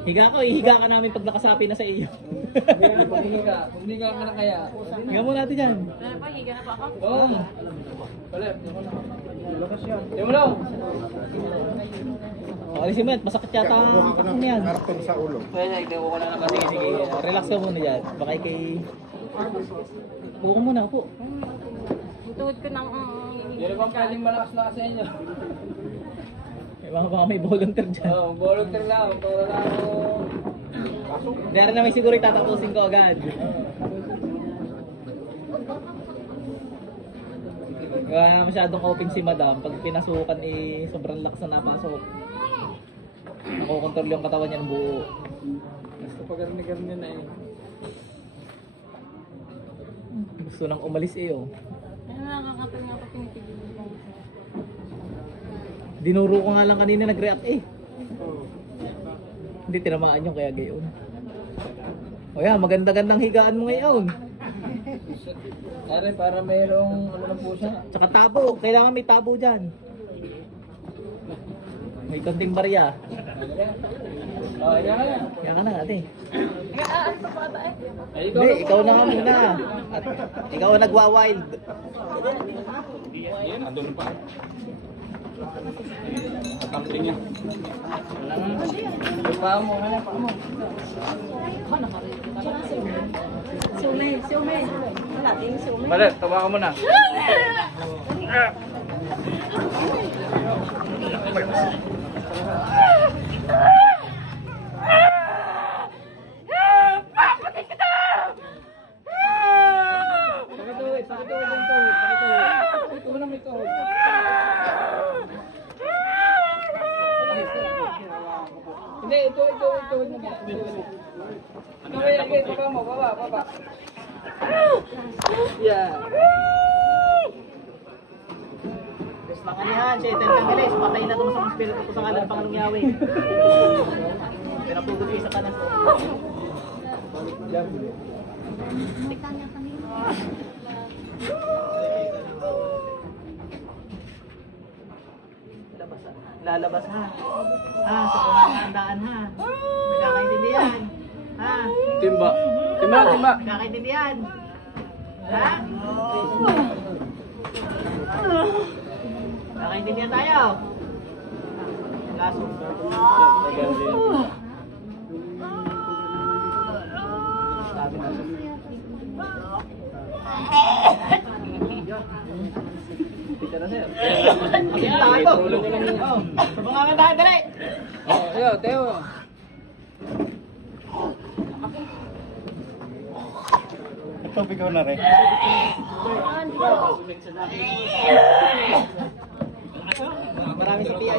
Higa ko, ihiga ka namin pag nakasapi na sa iyo. Humiga ka na kaya. Higa mo natin dyan. Higa na pa ako? Oo. Balik. Di mo lang. Alisin mo yan, masakit yata ang yan. Karakter sa ulo. Pwede, ikaw ko na lang kasi. Sige, relax ka muna dyan. Baka kay... Buko muna po. Tuhod ko nang... Hindi na bang pwedeng malakas na sa inyo? Baka may volunteer dyan. Oo, volunteer lang. Para lang ako... Dara naman siguro itatapusin ko agad. Wala masyadong open si madam. Pag pinasukan sobrang lakas na napasok. Nakokontrol yung katawan niya ng buo. Basta pag-garni-garni na eh. Gusto nang umalis oh. Ano nakakapal nga ako pinitigil mo? Dinuro ko nga lang kanina nag-react Hindi tinamaan yung kaya gayon. O yan, maganda-gandang higaan mo ngayon. Pare, para mayroong ano na po siya. Tsaka tabo, kailangan may tabo dyan. May konting barya. Oh, ikaw na. Kaya ka na ate. Ano pa pa ata eh? Ay, Hindi, ikaw na nga muna. At ikaw ang nagwa-wild. Andun pa. Tampling niya. Pa mo, ano pa mo? Siumay. Wala, tingin siumay. Balik, tawa ka muna. Hindi, ito. Ito pa mo, baba. Yeah. Diyos lang kanihan, siya ito ang galis. Patay na ito sa espiritu ko sa kalan Panginoong Yahweh. Pinapugot kayo sa kanan. Lalabas ha. Sa pangandaan ha. Nagkakaintindihan. Ha? Timba. Nagkakaintindihan. Ha? Nagkakaintindihan tayo. Kaso. Mga kantahan, dali! Yo, Teo. Ito, bigaw na rin. Marami sa PI.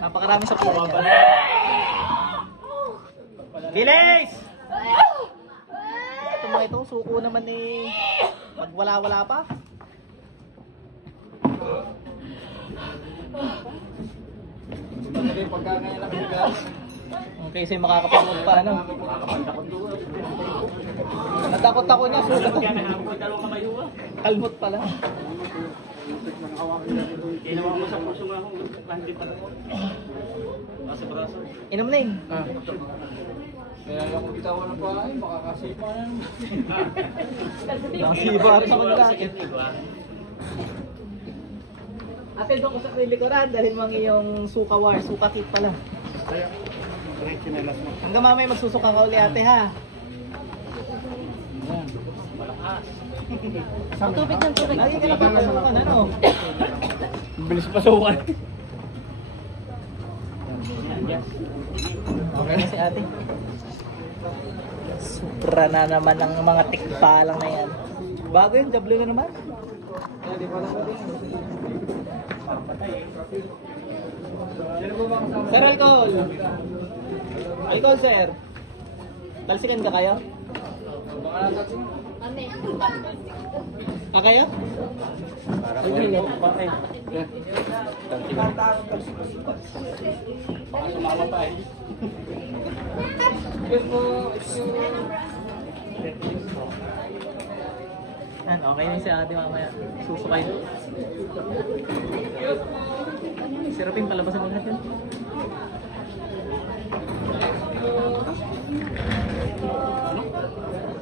Napakarami sa PI. Bilis! Ito mga itong suko naman magwala-wala pa. Okay, kasi makakapagod pa ano. Natakot ako niya, sulat ako. Kalmot pala. Inom na Kaya ako bitawan na pa ay makakasipa yan. Nakasiba at sa kanila. Ate, doon ko sa likuran, dalhin mo ang iyong suka war, suka kit pala. Hanggang mamaya magsusuka ka uli ate ha. Tubig ng tubig. Lagi ka na pagpasukan ano? Bilis pasukan. Okay na si ate. Supra na naman ang mga tikbalang na yan. Bago yun, jablo na naman. Sir, alcohol. Alcohol, sir. Talsikan ka kayo? Kayo? Sumama pa eh. Okay na si ate mamaya. Susukay. Sirapin, palabasan mo lahat yun.